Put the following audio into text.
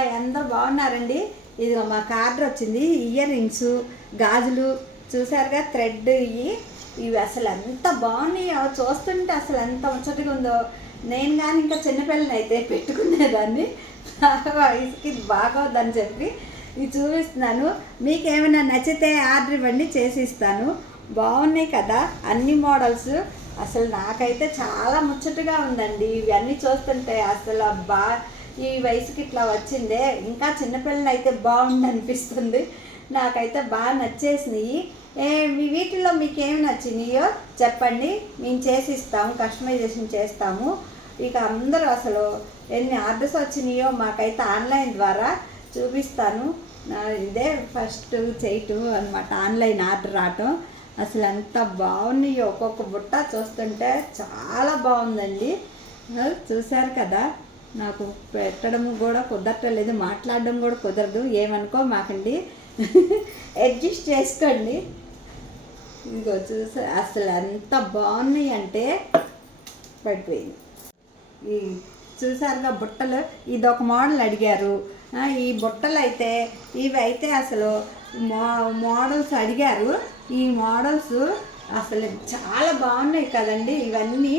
Hi అందరూ బాగున్నారండి. ఇదిగో మాకు ఆర్డర్ వచ్చింది. ఇయర్ రింగ్స్, గాజులు చూసారుగా, థ్రెడ్ ఇవి అసలు ఎంత బాగున్నాయో, చూస్తుంటే అసలు ఎంత ముచ్చటగా ఉందో. నేను కానీ ఇంకా చిన్నపిల్లని అయితే పెట్టుకునేదాన్ని, వయసుకి బాగోద్దని చెప్పి ఇవి చూపిస్తున్నాను. మీకు ఏమైనా నచ్చితే ఆర్డర్ ఇవ్వండి, చేసి ఇస్తాను. బాగున్నాయి కదా అన్ని మోడల్స్. అసలు నాకైతే చాలా ముచ్చటగా ఉందండి ఇవన్నీ చూస్తుంటే. అసలు ఈ వయసుకి ఇట్లా వచ్చిందే, ఇంకా చిన్నపిల్లని అయితే బాగుంది అనిపిస్తుంది. నాకైతే బాగా నచ్చేసినాయి. వీటిల్లో మీకు ఏమి నచ్చినాయో చెప్పండి, మేము చేసి ఇస్తాము, కస్టమైజేషన్ చేస్తాము. ఇక అందరూ అసలు ఎన్ని ఆర్డర్స్ వచ్చినాయో మాకైతే ఆన్లైన్ ద్వారా చూపిస్తాను. ఇదే ఫస్ట్ చేయటం అనమాట, ఆన్లైన్ ఆర్డర్ రావటం. అసలు ఎంత బాగున్నాయో, ఒక్కొక్క బుట్ట చూస్తుంటే చాలా బాగుందండి. చూశారు కదా, నాకు పెట్టడం కూడా కుదరట్లేదు, మాట్లాడడం కూడా కుదరదు, ఏమనుకో మాకండి, అడ్జస్ట్ చేసుకోండి. ఇదిగో అసలు ఎంత బాగున్నాయి అంటే పడిపోయింది. ఈ చూసారుగా బుట్టలు, ఇది ఒక మోడల్ అడిగారు. ఈ బుట్టలు అయితే ఇవి అయితే అసలు మోడల్స్ అడిగారు. ఈ మోడల్స్ అసలు చాలా బాగున్నాయి కదండి. ఇవన్నీ